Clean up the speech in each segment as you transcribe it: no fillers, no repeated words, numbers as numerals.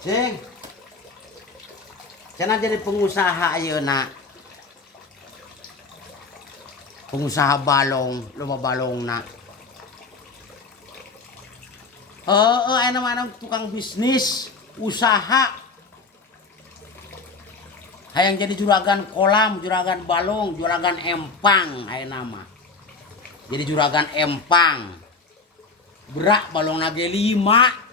Cing, cenah jadi pengusaha ayeuna. Pengusaha balong, loba balongna. Aya nama tukang bisnis, usaha. Hayang jadi juragan kolam, juragan balong, juragan empang aya nama. Jadi juragan empang. Berak balongna ge 5.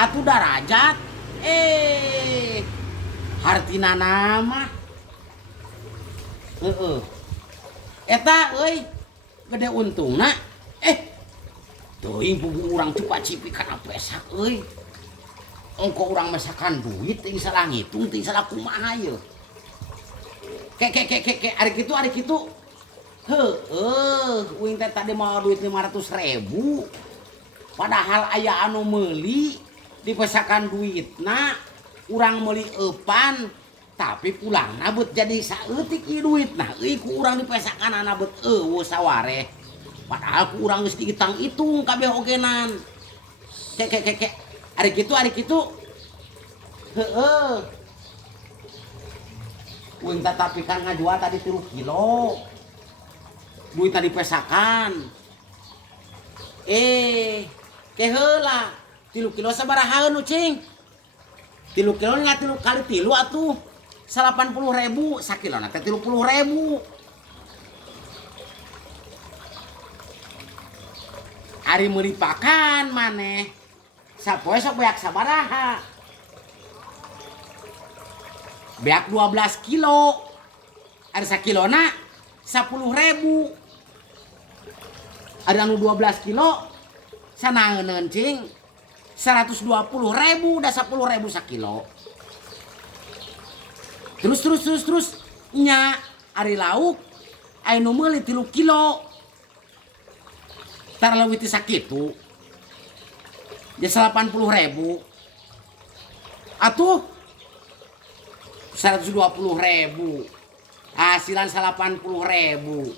Atuh darajat hartina nama eta euy gede untungna teuing pugu urang cepat cipi kana pesak euy engko urang masakan duit teuing salah ngitung teuing salah kumaha ye ke ari kitu uing teh tadi mau duit 500.000 padahal aya anu meuli dipesakan duitna urang meuli eupan tapi pulangna beut jadi saeutik ieu duitna euy ku urang dipesakanana beut eueuh sawareh padahal ku urang geus diitung-itung kabeh ogenan ke ari kitu uing tapi kan ngajual tadi 3 kilo duit tadi pesakan heula 3 kilo sabaraha nu cing 3 kilo nya 3 kali 3 atuh 80.000 sakilona teh 30.000 ari meuli pakan maneh sapoe sok beak sabaraha beak 12 kilo ari sakilona 10.000 ari anu 12 kilo sanaeuneun cing 120.000 da 10.000 sakilo. Terus nya ari lauk aya nu meuli 3 kilo. Tara leuwih ti sakitu. Ya 80.000. Atuh 120.000. Hasilan 80.000.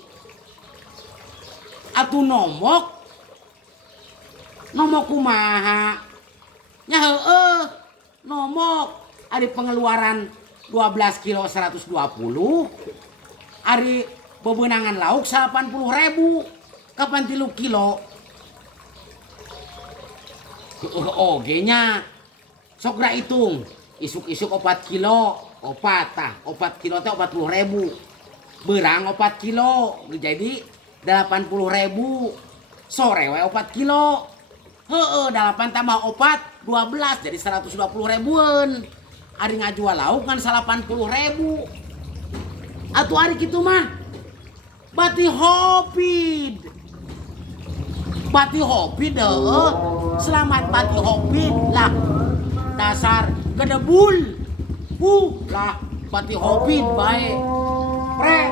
Atuh nomok kumaha nya nomok ari pengeluaran 12 kilo 120 ari bebenangan lauk 80.000 kapan 3 kilo oge nya sok ra hitung isuk-isuk 4 kilo 4 kilo teh 40.000 beurang 4 kilo jadi 80.000 sore we 4 kilo 8 tambah 4 12 jadi 120.000-an ari ngajual lauk kan 80.000 atuh ari kitu mah bati hopid selamat bati hopid lah dasar gedebul lah bati hopid bae prek